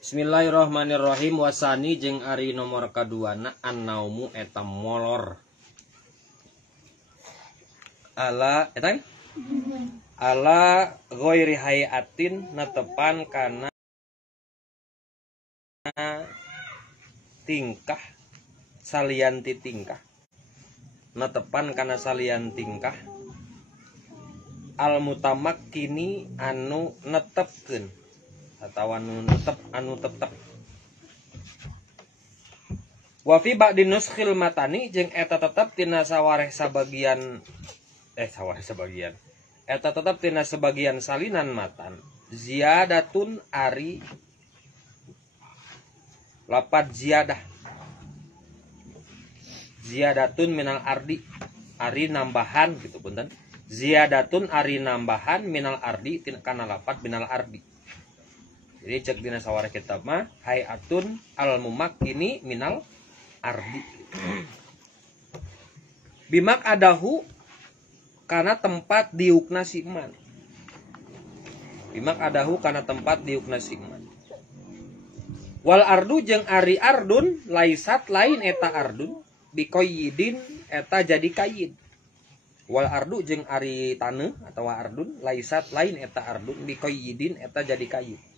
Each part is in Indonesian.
Bismillahirrahmanirrahim. Wasani jeung ari nomor kaduana an-naumu eta molor. Ala eta ala ghairi hayatin natepan kana tingkah salianti tingkah. Natepan kana salian tingkah al mutamakkini anu netepkeun atau anu tetep wa fi ba'di nuskhil matani jeung eta tetep tina sawareh sabagian eta tetep tina sebagian salinan matan ziyadatun ari lapat ziyadatun minal ardi ari nambahan gitu punten ziyadatun ari nambahan minal ardi kana lapat minal ardi. Jadi cek dina sawareh kitab mah hayatun al mumakkini minal ardi. Bimak adahu kana tempat diukna si iman. Bimak adahu kana tempat diukna si iman. Wal ardu jeung ari ardun laisat lain eta ardun bikoyidin eta jadi kayid. Wal ardu jeung ari taneuh atawa ardun laisat lain eta ardun bikoyidin eta jadi kayid.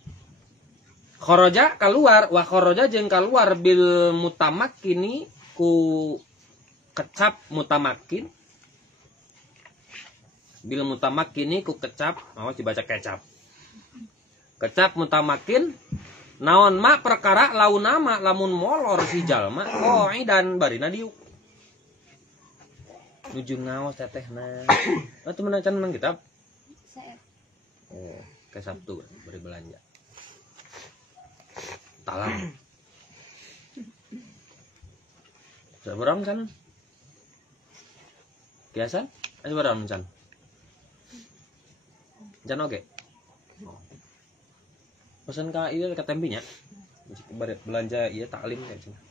Khoroja keluar, wa khoroja jeung keluar bil mutamakkini ku kecap mutamakin. Bil mutamakkini ku kecap, awas dibaca kecap. Kecap mutamakin naon ma perkara launama lamun molor si jalma dan barina diuk. Nuju ngaos tetehna. Atuh meunang can menang kitab. Oh, ke Sabtu bari belanja. Talang. Seberang can? Biasa? Seberang can? Can oke? Pesan ka ieu ka tembinya. Belanja ieu taklim kayak cenah.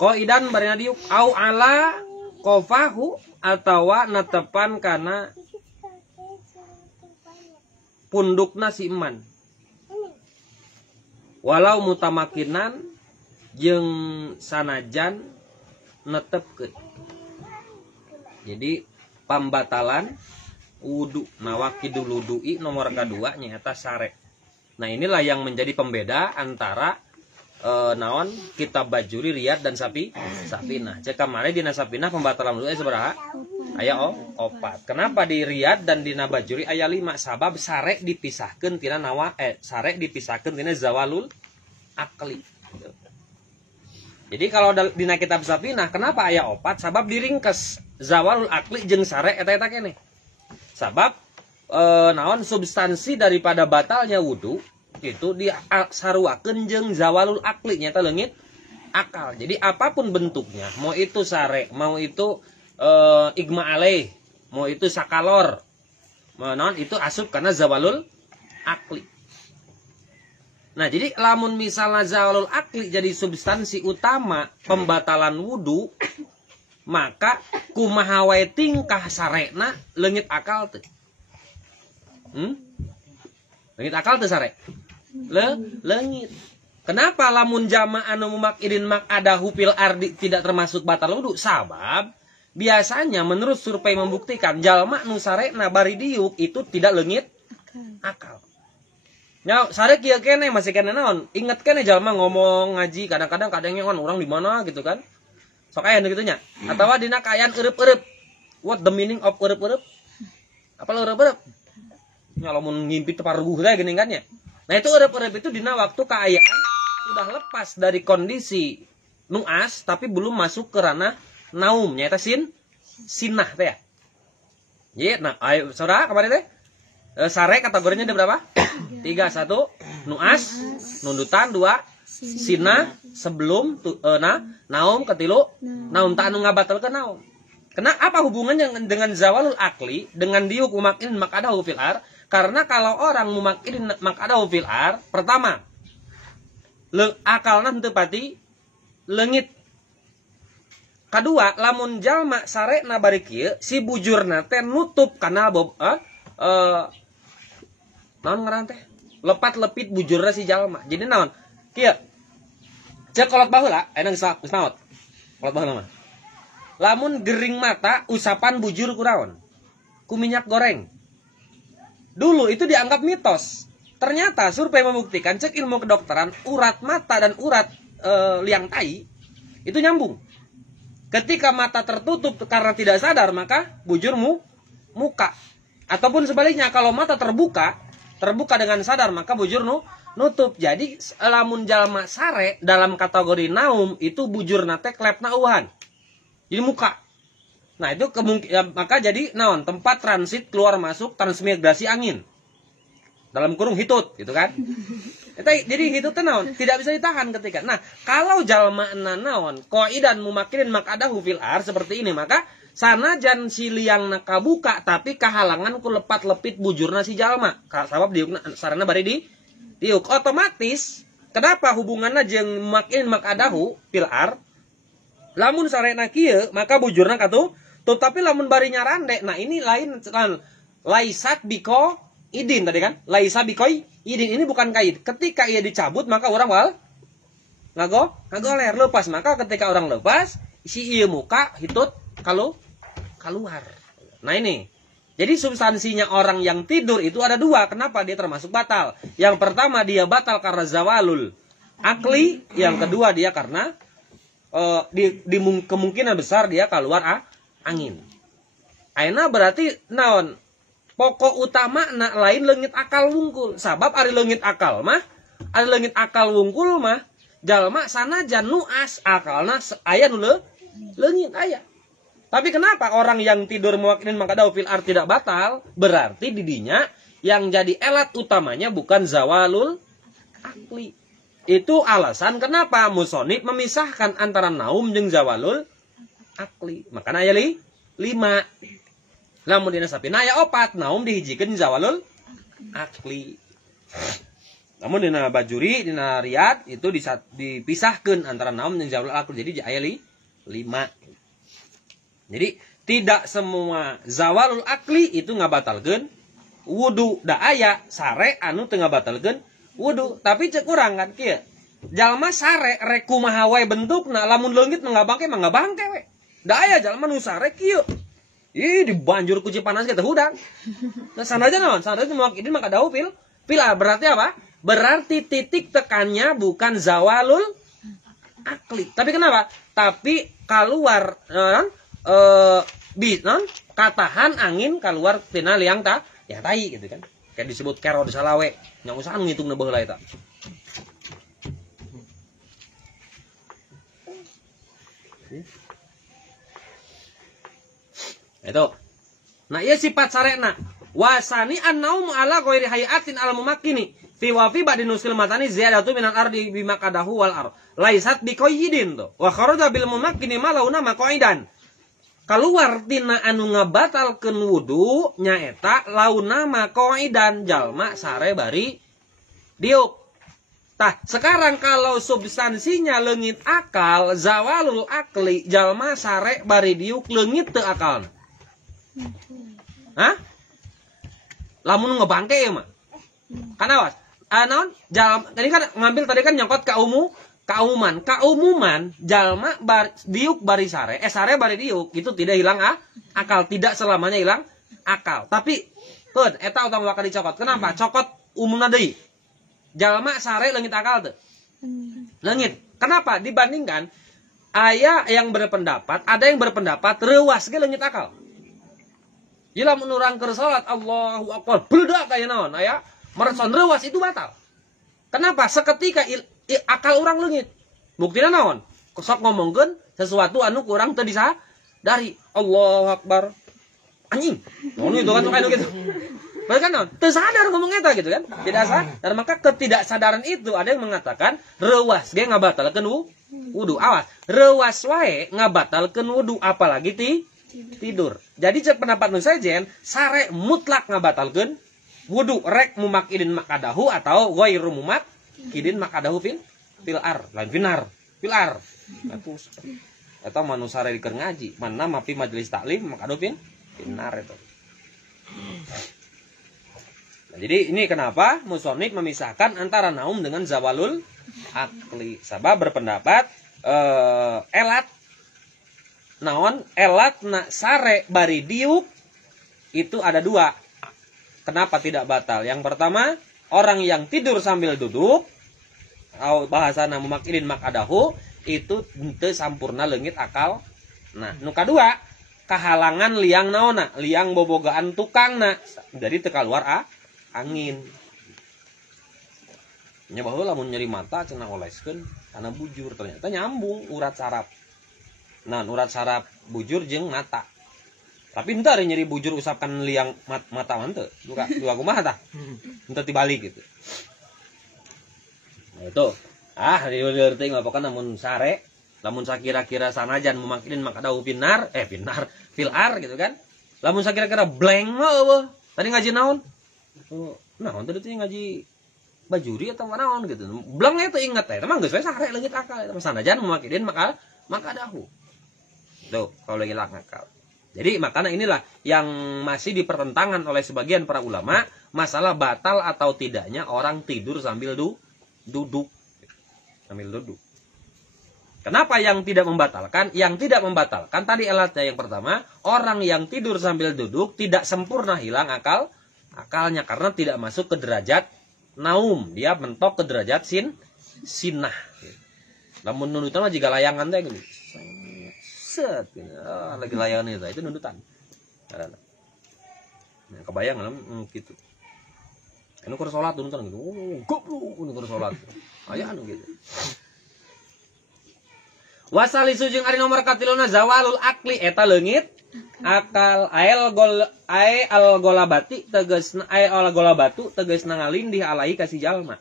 Qaidan barina diuk au ala qafahu atawa natepan kana pundukna si iman. Walau mutamakinan jeung sanajan netepkeun. Jadi pambatalan wudu nawakidul wudu'i nomor kedua nyaeta sare. Nah, inilah yang menjadi pembeda antara naon kitab bajuri riyad dan sapinah. Cek kamari dina sapinah pembatalan wudu sabaraha? Aya 4. Kenapa di riyad dan di nabajuri aya 5? Sabab sare dipisahkeun tina sare dipisahkeun tina zawalul akli. Jadi kalau dina kitab sapinah kenapa aya 4? Sabab diringkes zawalul akli jeung sare eta keneh. Sabab naon substansi daripada batalnya wudu itu disaruakeun jeung zawalul akli nyata leungit akal. Jadi apapun bentuknya, mau itu sare, mau itu igma alaih, mau itu sakalor, non itu asup karena zawalul akli. Nah, jadi lamun misalnya zawalul akli jadi substansi utama pembatalan wudu, maka kumaha wae tingkah sarena leungit akal teh. Leungit akal teh sare. Leungit. Kenapa lamun jama anu mumakidin mak adahu fil ardi tidak termasuk batal wudu? Sabab biasanya menurut survei membuktikan jalma nu sarena bari diuk itu tidak leungit akal. Nya sare kieu keneh masih keneh naon? Inget keneh jalma ngomong ngaji kadang-kadang kadangnya kan orang di mana gitu kan. Sok aya nu kitu nya. Atawa dina kaayaan eureub-eureub. What the meaning of eureub-eureub? Apa eureub-eureub? Nya lamun ngimpi teu paruguh teh geuning kan nya. Nah itu eureub-eureub itu dina waktu kaayaan sudah lepas dari kondisi nuas tapi belum masuk ke ranah naum nyaeta sinah teh ya. Jadi nah ayo saudara kemarin teh sare kategorinya ada berapa? 3. 1 nuas, nundutan 2 sinah sebelum naum ketilu naum tak anu ngabatalkeun naum. Apa hubungannya dengan zawalul akli dengan diuk mumakidin makadahu fil ar? Karena kalau orang mumakidin makadahu fil ar, pertama akalna henteu pati leungit. Kedua, lamun jalma sarena bari kieu si bujurna teh nutup kana naon ngaran teh lepat lepit bujurna si jalma. Jadi naon kieu cek kolot baheula aya geus naon kolot baheula mah lamun gering mata usapan bujur kunaon ku minyak goreng. Dulu itu dianggap mitos. Ternyata survei membuktikan cek ilmu kedokteran urat mata dan urat liang tai itu nyambung. Ketika mata tertutup karena tidak sadar maka bujurmu muka. Ataupun sebaliknya kalau mata terbuka dengan sadar maka bujur nutup. Jadi lamun jalma sare dalam kategori naum itu bujur nate klepna uhan. Jadi muka. Nah itu kemungkinan maka jadi naon tempat transit keluar masuk transmigrasi angin. Dalam kurung hitut gitu kan. Jadi hitut naon tidak bisa ditahan ketika. Nah, kalau jalma naon qaidan mumakirin makadahu fil ar seperti ini maka sanajan si liangna kabuka tapi kahalangan ku lepat lepit bujurna si jalma. Sabab diukna sarana bari diuk otomatis kenapa hubunganna jeung mumakirin makadahu fil ar lamun sarena kieu maka bujurna katuh tapi lamun bari nyarande nah ini lain laisat biko idin tadi kan laisa bikoi idin ini bukan kait ketika ia dicabut maka orang ngagoler lepas maka ketika orang lepas si ieu muka hitut keluar. Nah ini jadi substansinya orang yang tidur itu ada dua. Kenapa dia termasuk batal? Yang pertama dia batal karena zawalul akli, yang kedua dia karena di kemungkinan besar dia keluar angin. Ayeuna berarti naon? Pokok utama na lain leungit akal wungkul. Sabab ari leungit akal mah, ari leungit akal wungkul mah jalma sanajan nuas akalna aya nu leungit aya. Tapi kenapa orang yang tidur muwakilin makadahu fil ar tidak batal? Berarti didinya yang jadi elat utamanya bukan zawalul akli. Itu alasan kenapa musonib memisahkan antara naum jeung zawalul akli. Makanya aya 5. Lamun dina sapina aya 4, naum dihijikeun zawalul akli. Namun dina bajuri, dina riyad itu dipisahkeun antara naum jeung zawalul akli. Jadi aya 5. Jadi tidak semua zawalul akli itu ngabatalkeun wudu. Da aya sare anu teu ngabatalkeun wudu, tapi cek urang kan kieu. Jalma sare rek kumaha wae bentukna, lamun leungit mah ngabangke we. Da aya jalma nu sare kieu. Ih dibanjur ku cipanas kita hudang. Nah sanajan naon? Sanajan muwakilin maka dahu fil berarti apa? Berarti titik tekannya bukan zawalul akli. Tapi kenapa? Tapi keluar katahan angin keluar tina liang ya tai gitu kan. Kayak disebut kero di salawe. Nya usaha ngitungna baheula eta. Itu. Nah, ieu sifat sarena. Wasani an-naum ala ghairi hayatin al mumakkini. Fi wa fi ba'di nusil matani ziyadatu minal ardi bima qadahu wal ar. Laisat biqayyidin tuh. Wa kharaja bil mumakkini malauna maqaidan. Keluar tina anu ngabatalkeun wudu nyaeta launa maqaidan jalma sare bari diuk. Tah, sekarang kalau substansinya leungit akal, zawalul akli, jalma sare bari diuk leungit teu akalna. Hah? Lamun ngebangke ya mah. Kan awas. Naon? Tadi kan ngambil tadi kan nyangkot keumuman. Keumuman jalma diuk bari sare, sare bari diuk itu tidak hilang akal, tidak selamanya hilang akal. Tapi keun eta utang bakal dicokot. Kenapa? Cokot umumna deui. Jalma sare leungit akal teu? Leungit. Kenapa? Dibandingkan aya yang berpendapat, ada yang berpendapat reuwas ge leungit akal. Jika menurang ke salat Allahu Akbar beledak kayak naon aya merson reuwas itu batal. Kenapa? Seketika akal orang leungit. Buktina naon? Sok ngomongkeun sesuatu anu kurang teu disadari. Allahu Akbar. Anjing. Naon itu kan anu gitu. Berarti kan naon? Teu sadar ngomong eta gitu kan? Tidak sadar. Maka ketidaksadaran itu ada yang mengatakan reuwas ge ngabatalkeun wudu. Awas, reuwas wae ngabatalkeun wudu apalagi tidur. Jadi cek pendapat nu sejen sare mutlak ngabatalkeun wudu rek mumakidin makadahu atau ghairu mumakidin makadahu fil ar lain fil ar eta manu sare dikeun ngaji mana mapi majelis taklim makadahu finar eta Nah, jadi ini kenapa musonif memisahkan antara naum dengan zawalul akli. Sabab berpendapat elat naon elat na sare bari diuk itu ada dua. Kenapa tidak batal? Yang pertama, orang yang tidur sambil duduk, bahasana mumakilin makadahu, itu henteu sampurna leungit akal. Nah, nu kadua, kahalangan liang naona, liang bobogaan tukangna. Jadi teu kaluar angin. Nya baheula lamun nyeri mata cenah oleskeun kana bujur, ternyata nyambung urat saraf. Nah, urat saraf bujur jeung mata. Tapi entar nyeri bujur usapkan liang mata mante. Dua kumaha tah? Entar dibalik gitu. Nah itu. Di teuing pokokna namun sare, lamun sakira-kira sanajan mumakilin makadahu filar gitu kan. Lamun sakira-kira blank mah eueuh. Tadi ngaji naon? Naon tadi teh ngaji bajuri atau naon gitu. Blank eta inget teh. Emang geus we sare leungit akal eta sanajan mumakilin makadahu. Tuh, kalau lagi akal. Jadi makanya inilah yang masih dipertentangan oleh sebagian para ulama masalah batal atau tidaknya orang tidur sambil duduk. Sambil duduk. Kenapa yang tidak membatalkan? Yang tidak membatalkan tadi alatnya yang pertama, orang yang tidur sambil duduk tidak sempurna hilang akalnya karena tidak masuk ke derajat naum. Dia mentok ke derajat sinah. Lamun nunutan mah jiga layangan teh gini. Set, lagi layangan itu nundutan. Nah, kebayang lah gitu. Ini kur salat nundutan gitu. Goblok ini kur salat. Aya anu gitu. Wasali sujung ari nomor katiluna zawalul akli eta leungit akal al golabati tegasna al golabatu tegasna ngalindih alai ka si jalma.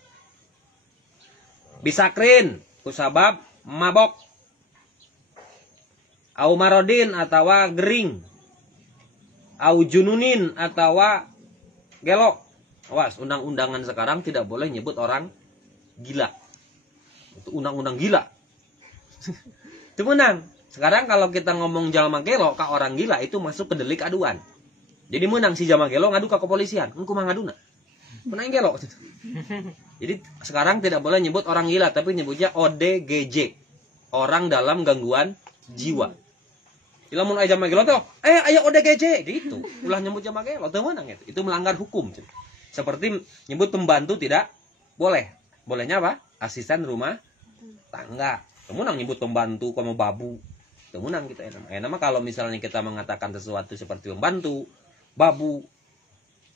Bisakrin kusabab mabok au marodin atawa gering au jununin atawa gelok. Awas, undang-undangan sekarang tidak boleh nyebut orang gila. Itu undang-undang gila. Itu menang. Sekarang kalau kita ngomong jalma gelo ka orang gila itu masuk ke delik aduan. Jadi menang si jalma gelo ngadu ke kepolisian. Engko mah ngaduna. Menang gelo. Jadi sekarang tidak boleh nyebut orang gila tapi nyebutnya ODGJ. Orang dalam gangguan jiwa. Lamun aya jama gelo teh, aya ODGJ gitu. Ulah nyebut jama gelo teu meunang itu. Itu melanggar hukum. Seperti nyebut pembantu tidak boleh. Bolehnya apa? Asisten rumah tangga. Teu meunang nyebut pembantu sama babu. Teu meunang kita enak. Mah kalau misalnya kita mengatakan sesuatu seperti pembantu, babu.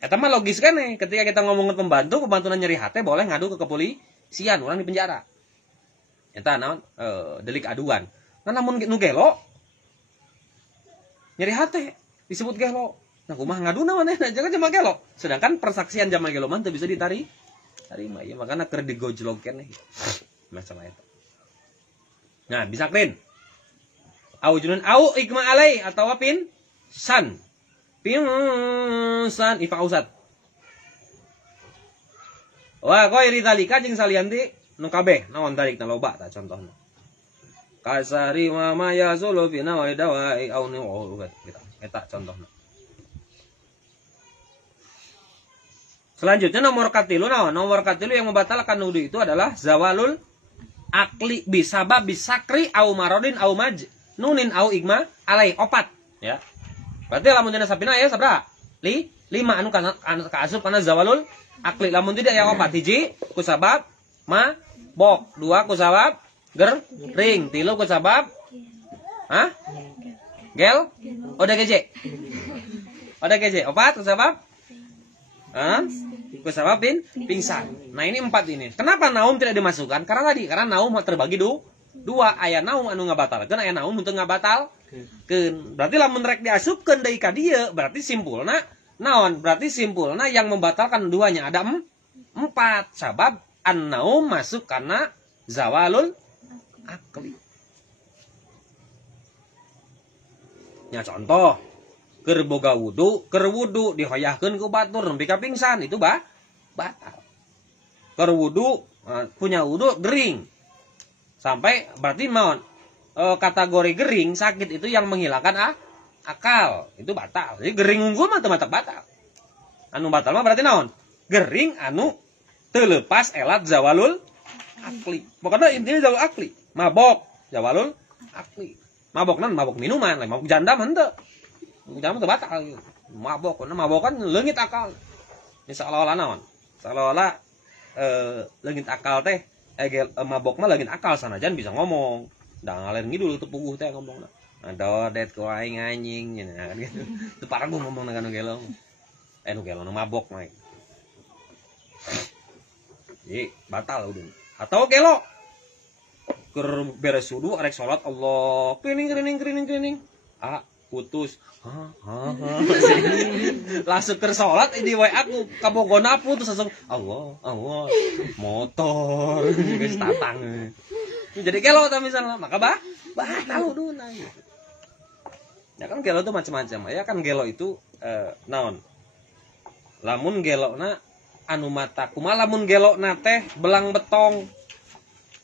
Eta mah logis kan nih. Ketika kita ngomongin pembantu nyeri hate boleh ngadu ke kepolisian, orang di penjara. Eta naon? Delik aduan. Nah namun nu gelo nyeri hate disebut gelo. Nah kumaha ngaduna manehna jangan jama gelo. Sedangkan persaksian jama gelo mah teu bisa tarima ya makana keur digojlogkeun nih. Masalah eta. Nah, bisa krin. Au junun au ikma alai atau pin san. Pinsan ifa usat. Wah, qoiri dalika jeung salianti nu kabeh naon dalik na loba ta contohna. Kasari ma yazulu fina walidawai au ni kita. Eta contohna. Selanjutnya nomor katilu naon? Nomor katilu yang membatalkan wudu itu adalah zawalul akli bisabab bisakri au marodin au maj nunin au igma alai opat ya. Berarti lamun dina sapina ya sabra? 5 anu kana kaasup kana zawalul akli lamun tidak ya opat hiji kusabab ma bok 2 kusabab ring 3 kusabab gel ODGJ 4 kusabab kusabab pingsan. Nah ini 4 ini. Kenapa naum tidak dimasukkan? Karena naum terbagi dua. Aya naum anu ngabatalkeun, aya naum henteu ngabatalkeun. Berarti lamun rek diasupkeun deui ka dieu, berarti simpulna naon? Berarti simpulna yang membatalkan duanya ada 4. Sabab an-naum masuk karena zawalul akli. Ya contoh keur boga wudu, dihoyahkeun ku batur nepi ka pingsan itu batal. Keur wudu punya wudu gering. Sampai berarti naon? Kategori gering sakit itu yang menghilangkan akal, itu batal. Jadi gering unggul mah teu batal. Anu batal mah berarti naon? gering anu telepas elat zawalul akli. Pokoknya intinya zawalul akli. Mabok zawalul akli. Mabok nan mabok minuman, mabok janda henteu. Mabok janda teu batal. Mabok, karena mabok kan leungit akal. Ini seolah-olah naon? Seolah-olah leungit akal teh mabok mah leungit akal sanajan bisa ngomong. Da ngaler ngidul teu puguh teh ngomongna. Adodet ku aing anjing cenah gitu. Teu parah gua ngomong dengan nu gelo. Nu gelo nu mabok mah. Jadi batal udah. Atau gelo keur beres wudu arek salat Allah krining putus langsung ke salat di WA aku kabogona putus langsung Allah motor geus tatang. Jadi gelo ta misalnya maka batal uduna. Ya kan gelo itu macam-macam. Ya kan gelo itu naon? Lamun gelona anu mata kumaha lamun gelona teh belang betong.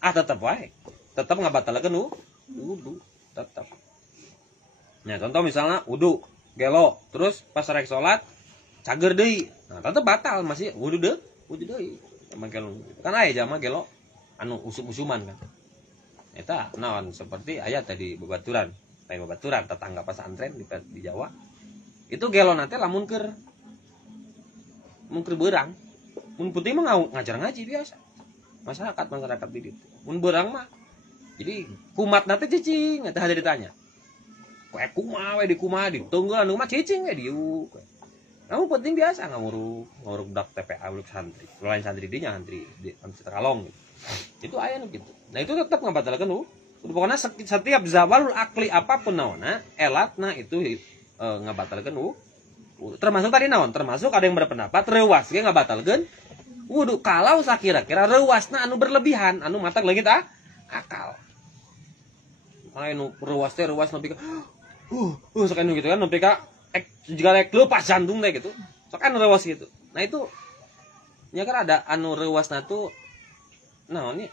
Tetep wae. Tetep ngabatalkeun wudu, tetep. Nah, contoh misalnya wudu, gelo, terus pas rek salat cager deui. Nah, tetep batal masih wudu deui. Emang gelo. Kan aya jama gelo anu usum-usuman kan. Eta naon seperti aya tadi babaturan. Lain babaturan tetangga pesantren di Jawa. Itu gelo nanti lamun keur beurang. Mun putih mah ngajar ngaji biasa. Masyarakat di ditu. Mun beurang mah jadi kumat nanti cicing, eta hade ditanya. Koe kumaha we di kumaha di tunggal anu mah cicing we diu. Kamu penting biasa nguruk dak TPA uluk santri. Lain santri dinya santri di Kalong gitu. Itu aya nu gitu. Nah itu tetap ngabatalkeun pokoknya setiap zawalul akli apapun naonna elatna itu ngabatalkeun termasuk tadi naon? Termasuk ada yang berpendapat reuwas ge ngabatalkeun wudu kalau sakira-kira reuasna anu berlebihan, anu matak leungit akal. Anu reuas nepi ka sok anu gitu kan nepi ka jika rek leupas jantung teh gitu. Sok anu reuas gitu. Nah itu nya kan ada anu reuasna tuh naon nya?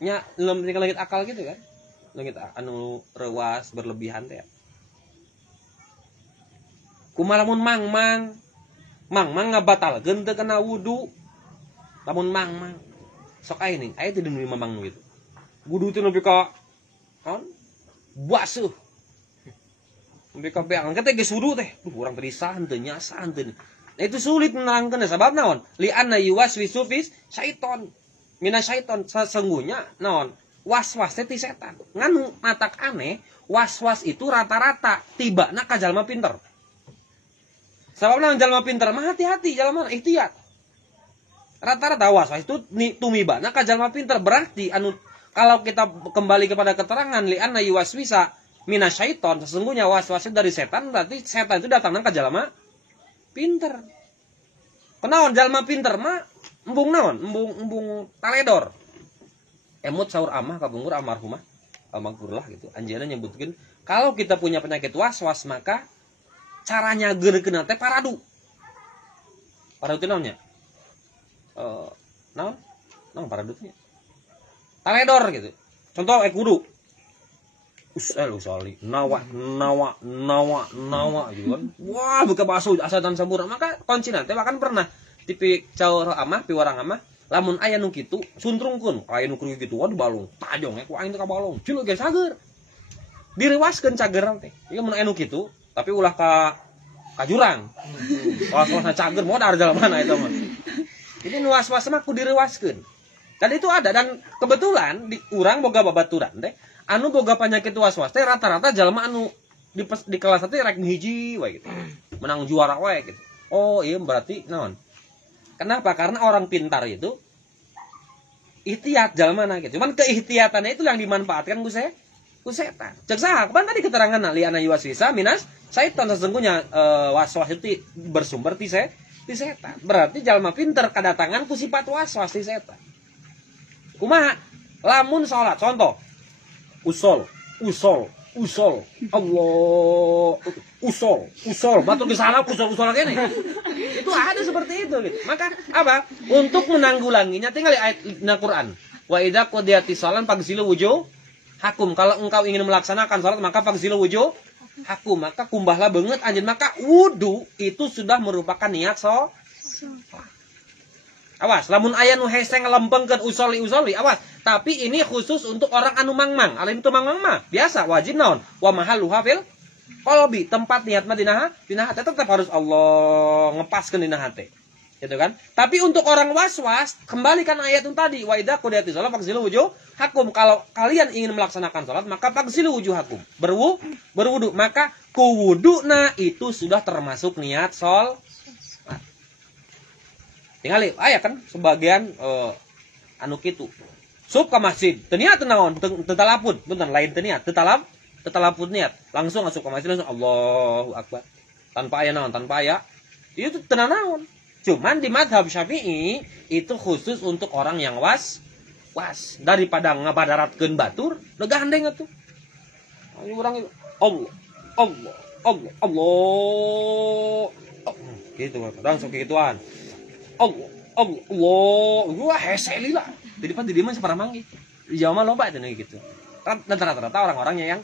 Nya leungit akal gitu kan. Leungit anu reuas berlebihan teh. Kumaha lamun mangmang ngabatalkeun teu kena wudu. Lamun mangmang sok aya nih, aya teh di mamang nu gitu. Wudu teh nepi ka basuh. Nepi ka beang teh geus wudu teh. Urang teh disahan teu nyasahan teu. Nah itu sulit menerangkeun sabab naon? Li anna yuwaswisu fis syaiton. Mina syaiton sesungguhnya naon? Was-was teh ti setan. Nganu matak aneh, was-was itu rata-rata tibana ka jalma pinter. Sabab naon jalma pinter mah hati-hati jalma ihtiyat. Rata-rata was-was itu tumibana ka jalma pinter berarti anu kalau kita kembali kepada keterangan li anna yuwaswisa mina syaiton sesungguhnya was-was dari setan berarti setan itu datangna ka jalma pinter. Kenaon jalma pinter mah embung naon? Embung taledor. Emut saur amah kabungkur almarhumah almarhumah gitu. Anjeunna nyebutkeun kalau kita punya penyakit was-was maka caranya geurkeun teh paradu. Paradu teh naonnya? Naon paradu teh? Taledor gitu. Contoh wudu. Usali nawa gitu kan. Wah, buka basuh asatan sampurna maka kuncina teh akan pernah tipi caur amah piwarang amah lamun aya nu kitu suntrungkeun aya nu kitu gituan balung tajong ku aing teh ka balung cilu ge sager direwaskeun cageran teh ieu mun aya nu kitu tapi ulah ka jurang was-wasna cager modar jalamana eta mah jadi nu was-was mah ku direwaskeun dan itu ada dan kebetulan di urang boga babaturan teh anu boga penyakit was-was teh rata-rata jalma anu di kelas teh rek hiji wae gitu menang juara wae gitu oh iya berarti naon. Kenapa? Karena orang pintar itu ihtiyat jalmana gitu. Cuman keihtiyatannya itu yang dimanfaatkan ku setan. Cek saha? Kapan tadi keterangan li ana yuwaswisa minas syaitan sesungguhnya waswas itu bersumber ti setan. Berarti jalma pintar kedatangan ku sifat waswas ti setan. Kumaha? Lamun salat contoh. Usol. Allah usol batur ke sana usol kene itu ada seperti itu gitu. Maka apa untuk menanggulanginya tinggal di ayat Al-Qur'an wa idza qudiyatish shalah fagsilu wujuh hakum kalau engkau ingin melaksanakan salat maka fagsilu wujuh hakum maka kumbahlah beungeut anjeun maka wudu itu sudah merupakan niat Awas, lamun aya nu hese ngelempengkeun usoli, awas. Tapi ini khusus untuk orang anu mangmang. Alin teu mangmang mah biasa wajib naon? Wa mahalluha fil qalbi, tempat niat mah dina hate tetap harus Allah ngepaskeun dina hate. Gitu kan? Tapi untuk orang was-was, kembalikan ayat yang tadi, wa idza qudiyatish shalah faghsilu wujuhakum. Kalau kalian ingin melaksanakan salat, maka faghsilu wujuhakum. Berwudu, maka kuwuduna itu sudah termasuk niat sol. Tinggal aya kan sebagian anu kitu. Sup ka masjid, teu niat naon? Teu talapun, punten lain teu niat, teu talapun niat. Langsung asup ka masjid langsung Allahu Akbar. Tanpa aya naon, tanpa aya itu teu naon. Cuman di mazhab Syafi'i itu khusus untuk orang yang was daripada ngabadaratkeun batur, da gandeng atuh. Ayo urang itu Allah. Gitu langsung kegituan. Allah, wah hese lila. Jadi pan di dieu mah saparamanggi. Di Jawa mah loba teh gitu. Rata-rata orang-orangnya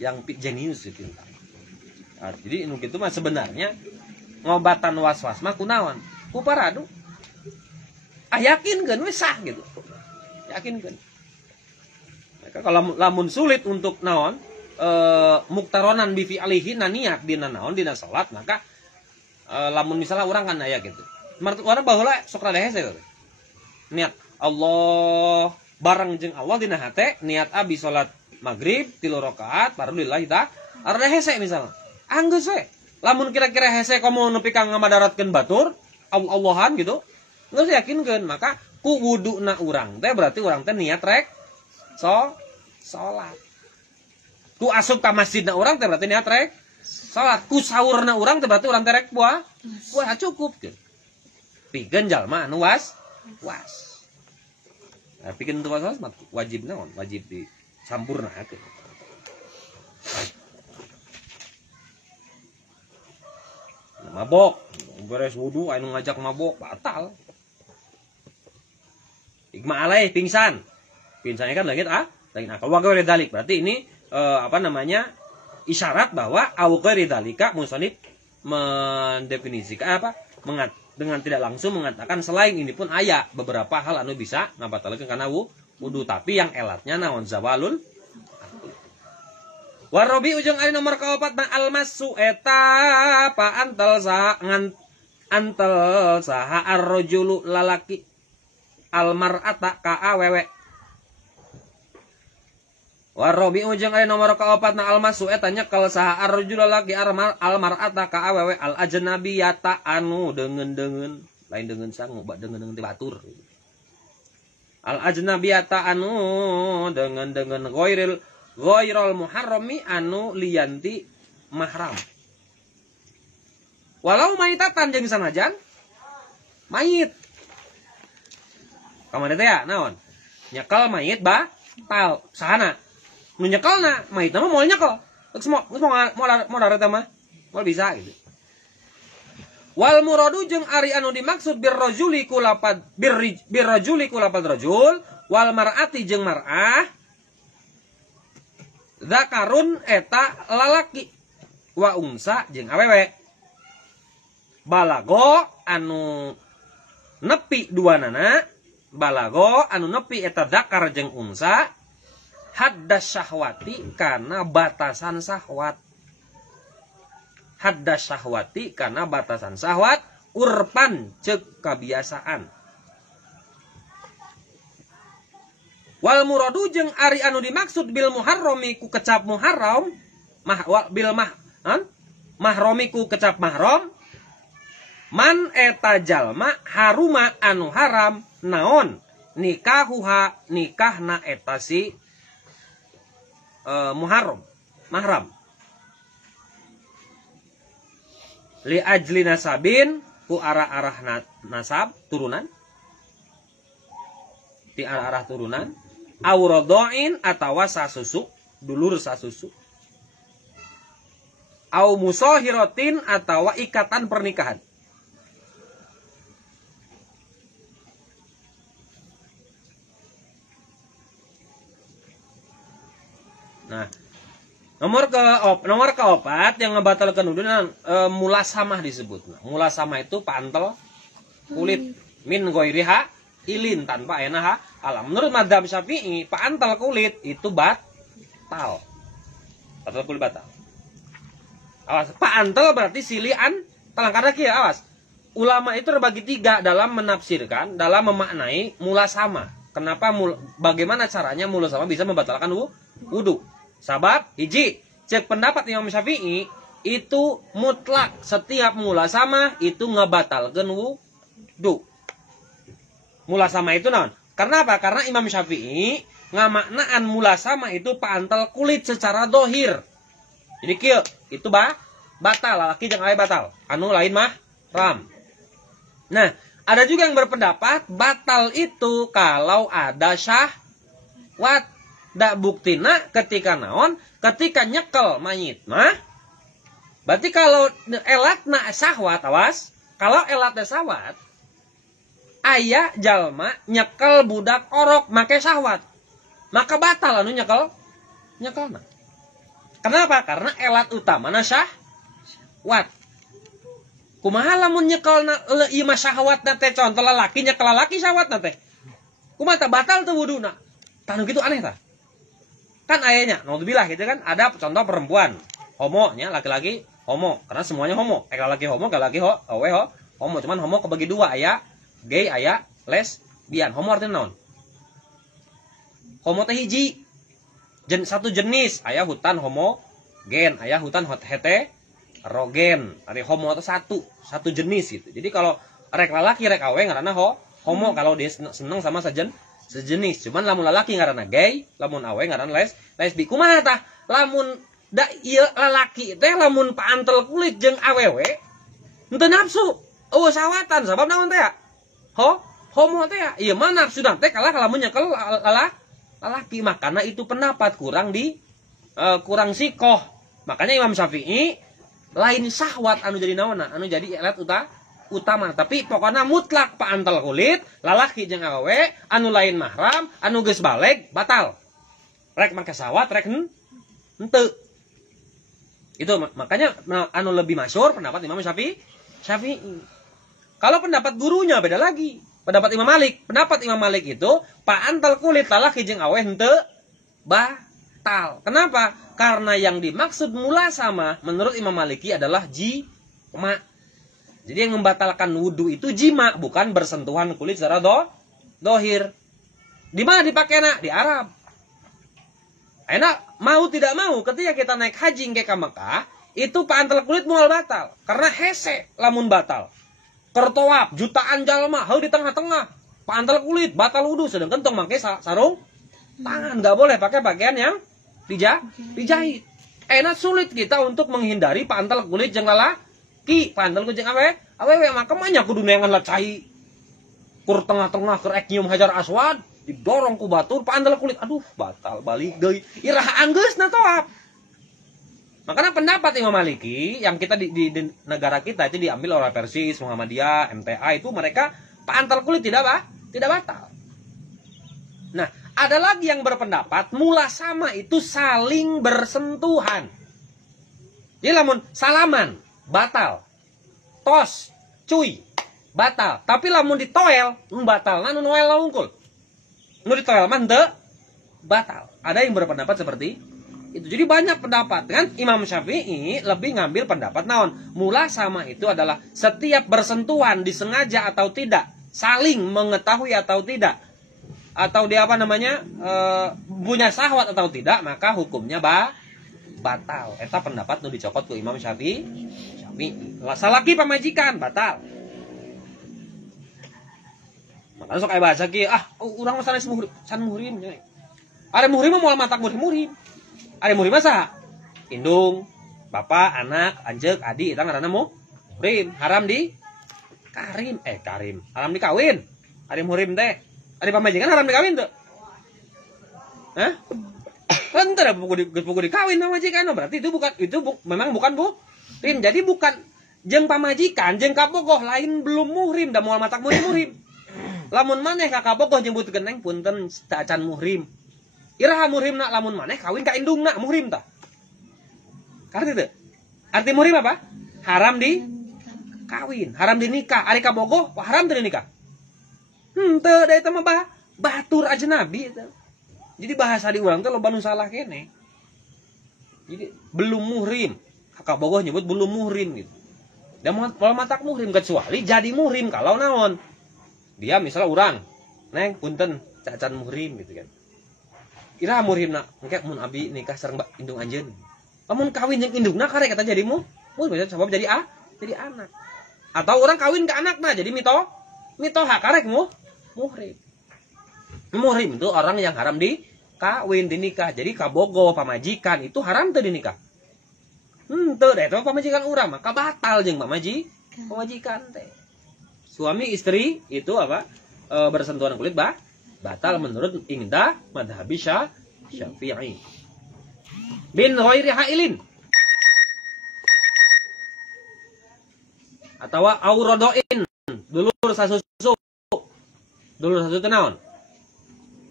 yang jenius gitu. Nah, jadi nu kitu mah sebenarnya ngobatan was-was mah kunaon? Ku paradu. Yakinkeun we sah gitu. Yakinkeun. Maka kalau lamun sulit untuk naon? Muktaronan bi fi'alihi niat dina naon dina salat, maka lamun misalnya orang kan aya gitu. Orang baheula sok rada hese niat Allah bareng jeung Allah dina hate, niat abi salat maghrib 3 rakaat baru lillahi ta'ala rada hese misalnya. Anggeus we. Lamun kira-kira hese komo nepi ka ngamadaratkeun batur, Allahan gitu. Geus yakinkeun, maka ku wuduna urang teh berarti urang teh niat rek salat. Ku asup ka masjidna urang teh berarti niat rek salat. Ku saurna urang teh berarti urang teh rek puasa cukup gitu. Pikeun jalma anu was. Nah, pikeun teu was mah wajib naon? Wajib disampurnakeun. Mabok, beres wudu anu ngajak mabok batal. Igma alai pingsan. Pingsannya kan lagi akal wa ghairi dzalik. Berarti ini isyarat bahwa au ghairi dzalika musannif mendefinisikan dengan tidak langsung mengatakan selain ini pun aya beberapa hal anu bisa ngabatalkeun kana wudu, tapi yang elatnya naon zawalul. Warabi ujung ari nomor kaopat na almasu eta pa antal saha ar-rajulu lalaki almar'ata ka awewe. Warabi ujung ari nomor kaopat na almasu eta nyekel saha ar-rajulu lalaki almar'ata ka awewe al ajnabiyata anu deungeun lain deungeun sangu deungeun ti batur. Al ajnabiyata anu deungeun ghairul muharrami anu liyanti mahram. Walau maitatan jeung sanajan mayit. Kamana teh ya naon? Nyekel mayit batal sahana. Nu nyekelna mayitna mah moal nyekel. Geus mau daret mah. Moal bisa gitu. Wal muradu jeung ari anu dimaksud birrajuli kulapad rajul wal mar'ati jeung mar'ah zakarun eta lalaki wa unsa jeung awewe. Balago anu nepi duanana, balago anu nepi eta zakar jeung unsa haddas syahwati kana batasan syahwat. Haddas syahwati kana batasan syahwat urpan ceuk kabiasaan. Wal muradu jeung ari anu dimaksud bil muharrami ku kecap muharram mahrami ku kecap mahram man eta jalma haruma anu haram naon nikahuha nikahna eta si mahram li ajli nasabin ku arah-arah nasab turunan ti arah-arah turunan aurodoin atawa sasusu dulur sasusu au musohirotin atawa ikatan pernikahan. Nah, nomor keempat yang ngebatalkan wudu mulah samah disebut. Mulah samah itu pantel kulit min goiriha ilin tanpa enaha alam. Menurut madzhab Syafi'i, paantal kulit itu batal. Batal kulit batal. Awas, paantal berarti silian talang kada kieu awas. Ulama itu terbagi 3 dalam menafsirkan, dalam memaknai mula sama. Kenapa bagaimana caranya mula sama bisa membatalkan wudu? Sabab hiji, cek pendapat Imam Syafi'i itu mutlak setiap mula sama itu ngebatalkan wudu. Mula sama itu naon? Karena apa? Karena Imam Syafi'i ngamaknaan mula sama itu paantal kulit secara dohir. Jadi kieu itu batal, laki jeung awe batal. Anu lain mah ram. Nah, ada juga yang berpendapat batal itu kalau ada syahwat. Da buktina ketika naon? Ketika nyekel mayit mah. Berarti kalau elatna syahwat, awas. Kalau elatna syahwat, aya jalma nyekel budak orok make syahwat. Maka batal anu nyekelna. Kenapa? Karena elat utamana syahwat. Kumaha lamun nyekelna ieu mah syahwatna teh contoh lalaki nyekel lalaki syahwatna teh. Kumaha teh batal teh wuduna. Tah nu kitu aneh tah. Kan ayanya, naudzubillah gitu kan, ada contoh perempuan homo nya, laki-laki homo, karena semuanya homo. Laki homo, laki homo, cuman homo kebagi 2, aya gay, aya lesbian. Homo artinya naon? Homo teh hiji. Satu jenis, aya hutan homogen, aya hutan heterogen. Ari homo itu satu jenis gitu. Jadi kalau rek lalaki rek awe ngaranna homo kalau dia seneng sama sejenis. Cuman lamun lalaki ngaranna gay, lamun awe ngaranna lesbi. Kumaha tah? Lamun da ieu lalaki teh lamun paantel kulit jeung awewe henteu nafsu. Oh sawatan sabab naon teh ya? Homo teh ya. Ieu mah nafsu teh kalah lamun nyekel lalaki. Makanya itu pendapat kurang sikoh. Makanya Imam Syafi'i lain syahwat anu jadi naonna, anu jadi elat utama. Tapi pokoknya mutlak paantal kulit, lalaki jeung awewe, anu lain mahram, anu geus baleg batal. Rek make syahwat, rek henteu. Itu makanya anu lebih masyhur pendapat Imam Syafi'i. Kalau pendapat gurunya beda lagi. Pendapat Imam Malik itu paantal kulit lalaki jeung awewe henteu batal. Kenapa? Karena yang dimaksud mula sama menurut Imam Maliki adalah jima. Jadi yang membatalkan wudu itu jima, bukan bersentuhan kulit secara dohir. Di mana dipakainya? Di Arab. Enak mau tidak mau ketika kita naik haji ke Mekah, itu paantal kulit mual batal. Karena hese lamun batal. Kertoap jutaan jalma hau di tengah-tengah. Paantal kulit batal wudu, sedangkan tong make sarung tangan enggak boleh pakai pakaian yang dijahit. Enak sulit kita untuk menghindari paantal kulit jeung lalaki, paantal kulit jeung awewe maka manya kudu neangan lacai. Kur tengah-tengah keur ek nyium hajar aswad, didorong ku batur paantal kulit. Aduh, batal balik deui. Iraha anggeusna toap. Makanya pendapat Imam Maliki yang kita di negara kita itu diambil oleh Persis, Muhammadiyah, MTA itu mereka paantal kulit tidak batal. Nah, ada lagi yang berpendapat mula sama itu saling bersentuhan. Jadi lamun salaman batal, tos, cuy batal. Tapi lamun ditoel batal. Nah, nu noel laungkul. Nu ditoel mah henteu batal. Ada yang berpendapat seperti itu. Jadi banyak pendapat kan. Imam Syafi'i lebih ngambil pendapat naon. Mula sama itu adalah setiap bersentuhan disengaja atau tidak, saling mengetahui atau tidak, atau dia punya syahwat atau tidak, maka hukumnya batal. Eta pendapat nu dicokot ku Imam Syafi'i. Salaki pamajikan batal. Makanya sok aya bahasa kieu, urang mah sanes muhrim. Are muhrim mah moal matak muhrim. Are muhrim mah saha? Indung, bapak, anak, anjeuk, adi, eta ngaranna muhrim. Haram di karim. Haram dikawin. Are muhrim teh. Ari pamajikan haram dikawin tuh. Hah? Henteu buku dikawin sama majikan, berarti memang bukan muhrim. Jadi bukan jeung pamajikan, jeung kabogoh lain belum muhrim, da moal matak muhrim. Lamun maneh ka kabogoh nyebutkeun neng punten teu acan muhrim. Iraha muhrimna lamun maneh kawin ka indungna muhrim tah. Arti teu? Arti muhrim apa? Haram kawin, haram dinikah. Ari kabogoh haram teu dinikah. Teu da eta mah batur ajnabi eta. Jadi bahasa di urang teh loba nu salah kene. Jadi belum muhrim. Kabogoh nyebut belum muhrim gitu. Dan kalau matak muhrim kecuali jadi muhrim kalau naon. Dia misalnya urang, neng punten cacan muhrim gitu kan. Ira muhrimna, engke mun abi nikah sareng indung anjeun. Lamun kawin jeung indungna karek kata jadi muhrim sabab jadi anak. Atau orang kawin ke anakna jadi mitoha karek muhrim. Muhrim itu orang yang haram kawin dinikah. Jadi kabogo pamajikan itu haram teu dinikah. Teu deh itu pamajikan urang maka batal jeung pamajikan teh. Suami istri itu apa? Bersentuhan kulit batal menurut indah madhabi Syafi'i. Bin ghairi hailin. Atau auradoin, dulur sasusu. Dulur sasusu itu naon?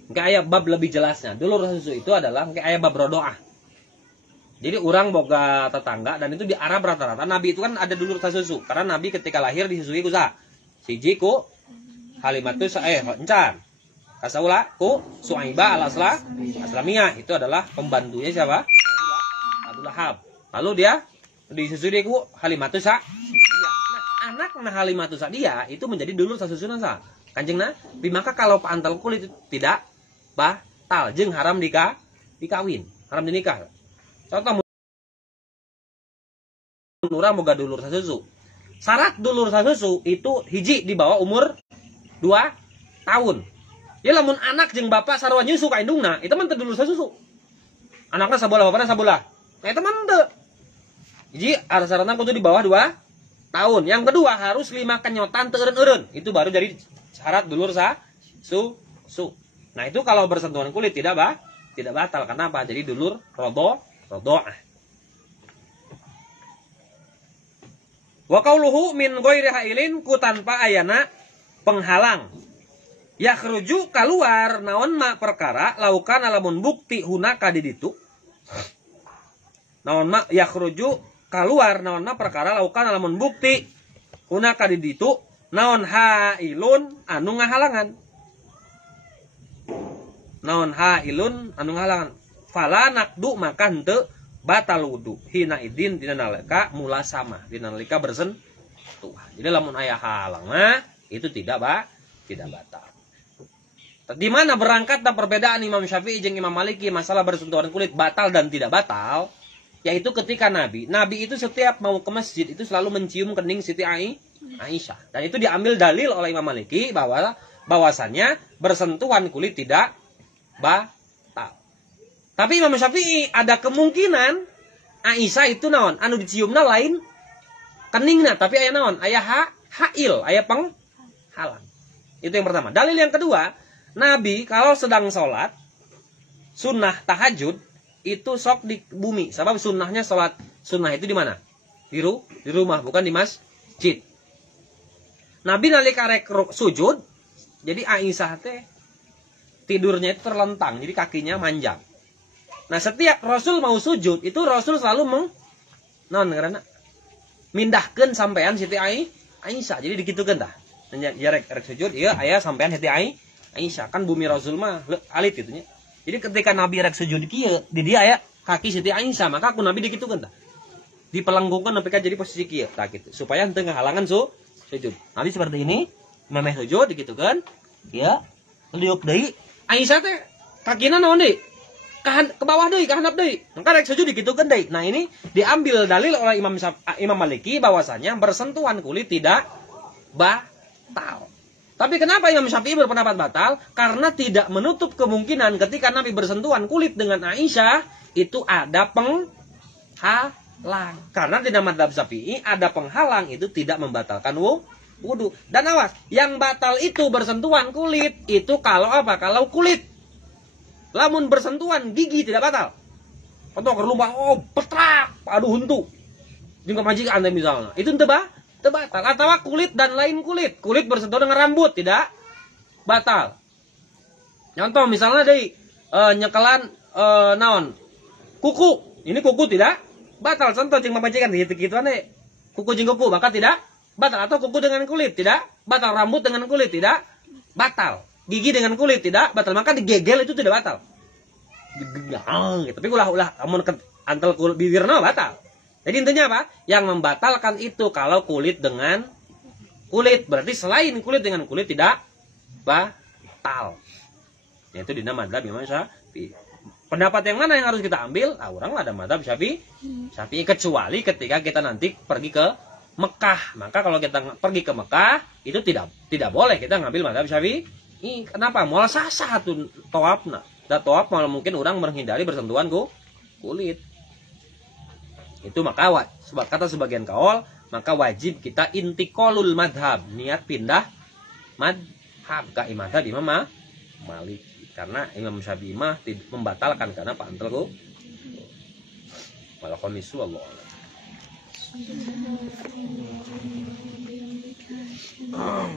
Engke aya bab lebih jelasnya. Dulur sasusu itu adalah engke aya bab rodoah. Jadi orang boga tetangga dan itu di Arab rata-rata Nabi itu kan ada dulur sasusu. Karena Nabi ketika lahir disusui ku saha? Siji ku Halimatus encan. Kasaula ku Suaibah al-Aslamiyah. Itu adalah pembantunya siapa? Abu Lahab. Lalu dia disusui ku Halimatus anak Halimatus Sa'diyah itu menjadi dulur sasusuna sa. Kanjeng Nabi maka kalau pantal kulit itu tidak batal jeung haram dikawin, haram dinikah. Contoh urang boga dulur sasusu. Syarat dulur sasusu itu hiji di bawah umur 2 tahun. Ya lamun anak jeung bapak sarua nyusu ka indungna, itu mah teu dulur sasusu. Anakna sabolah bapana sabolah. Nah itu mah teu. Hiji syaratna kudu di bawah 2 tahun. Yang kedua harus 5 kenyotan teu eureun-eureun. Itu baru jadi syarat dulur sasusu. Nah, itu kalau bersentuhan kulit tidak batal. Kenapa? Jadi dulur rodoah. Wa qauluhu min ghairi hailin ku tanpa ayana penghalang. Yakhruju keluar naon ma perkara laukan lamun bukti hunaka di ditu. Naon ma yakhruju keluar naon ma perkara laukan lamun bukti hunaka di ditu naon hailun anu ngahalangan. Naon hailun anu ngahalangan. Fala nakdu maka henteu batal wudu hina idin dina nalika mulasama dina nalika bersentuh. Jadi lamun aya halang mah itu tidak batal. Di mana berangkatna perbedaan Imam Syafi'i jeung Imam Maliki masalah bersentuhan kulit batal dan tidak batal, yaitu ketika Nabi itu setiap mau ke masjid itu selalu mencium kening Siti Aisyah. Dan itu diambil dalil oleh Imam Maliki bahwasannya bersentuhan kulit tidak batal. Tapi Imam Syafi'i ada kemungkinan Aisyah itu naon anu diciumna lain keningna tapi aya naon aya hail aya penghalang. Itu yang pertama. Dalil yang kedua, Nabi kalau sedang sholat sunnah tahajud itu sok di bumi. Sebab sunnahnya sholat sunnah itu di mana? Di rumah, bukan di masjid. Nabi nalika rek sujud, jadi Aisyah teh tidurnya itu terlentang, jadi kakinya manjang. Nah, setiap Rasul mau sujud, itu Rasul selalu mindahkeun sampean Siti Aisyah. Jadi dikitukeun tah. Ya rek sujud, ieu aya sampean Siti Aisyah. Kan bumi Rasul mah alit gitu nya. Jadi ketika Nabi rek sujud kieu, di dia aya kaki Siti Aisyah, maka aku Nabi dikitukeun tah. Dipelengkungkeun nepi ka jadi posisi kieu tah gitu. Supaya henteu ngahalangan sujud. Nabi seperti ini, memeh sujud dikitukeun, ya. Liuk deui. Aisyah teh kakina naon deui? Ke bawah deui, ka handap deui. Maka rek sujud dikitukeun deui. Nah, ini diambil dalil oleh Imam Maliki bahwasanya bersentuhan kulit tidak batal. Tapi kenapa Imam Syafi'i berpendapat batal? Karena tidak menutup kemungkinan ketika Nabi bersentuhan kulit dengan Aisyah itu ada penghalang. Karena di nama madzhab Syafi'i ada penghalang itu tidak membatalkan wudu. Dan awas, yang batal itu bersentuhan kulit itu kalau apa? Kalau kulit. Lamun bersentuhan gigi tidak batal. Contoh kerlumpang, petrak, aduh huntu. Jeung majikan anda misalnya, itu teu batal. Atau kulit dan lain kulit. Kulit bersentuhan dengan rambut tidak batal. Contoh misalnya deui nyekelan naon? Kuku. Ini kuku tidak batal. Contoh jeung majikan gitu-gituan deh. Kuku jeung kuku maka tidak batal. Atau kuku dengan kulit, tidak batal. Rambut dengan kulit, tidak batal. Gigi dengan kulit, tidak batal. Maka digegel itu tidak batal. Gitu. Tapi ulah amun antel kulit bibirna batal. Jadi intinya apa? Yang membatalkan itu kalau kulit dengan kulit. Berarti selain kulit dengan kulit tidak batal. Yaitu dina madzhab Imam Syafi'i. Pendapat yang mana yang harus kita ambil? Ah, orang ada madzhab Syafi'i kecuali ketika kita nanti pergi ke Mekah. Maka kalau kita pergi ke Mekah itu tidak boleh kita ngambil madzhab Syafi'i. Kenapa? Moal sah-sah tuh tawafna. Da tawaf malah mungkin orang menghindari bersentuhan kulit. Itu maka sebab kata sebagian kaul, maka wajib kita intiqalul madhab, niat pindah madhab ke madhab Imam Malik. Karena Imam Syafi'i mah membatalkan karena pantel ku. Wala khamisu Allah. Oh.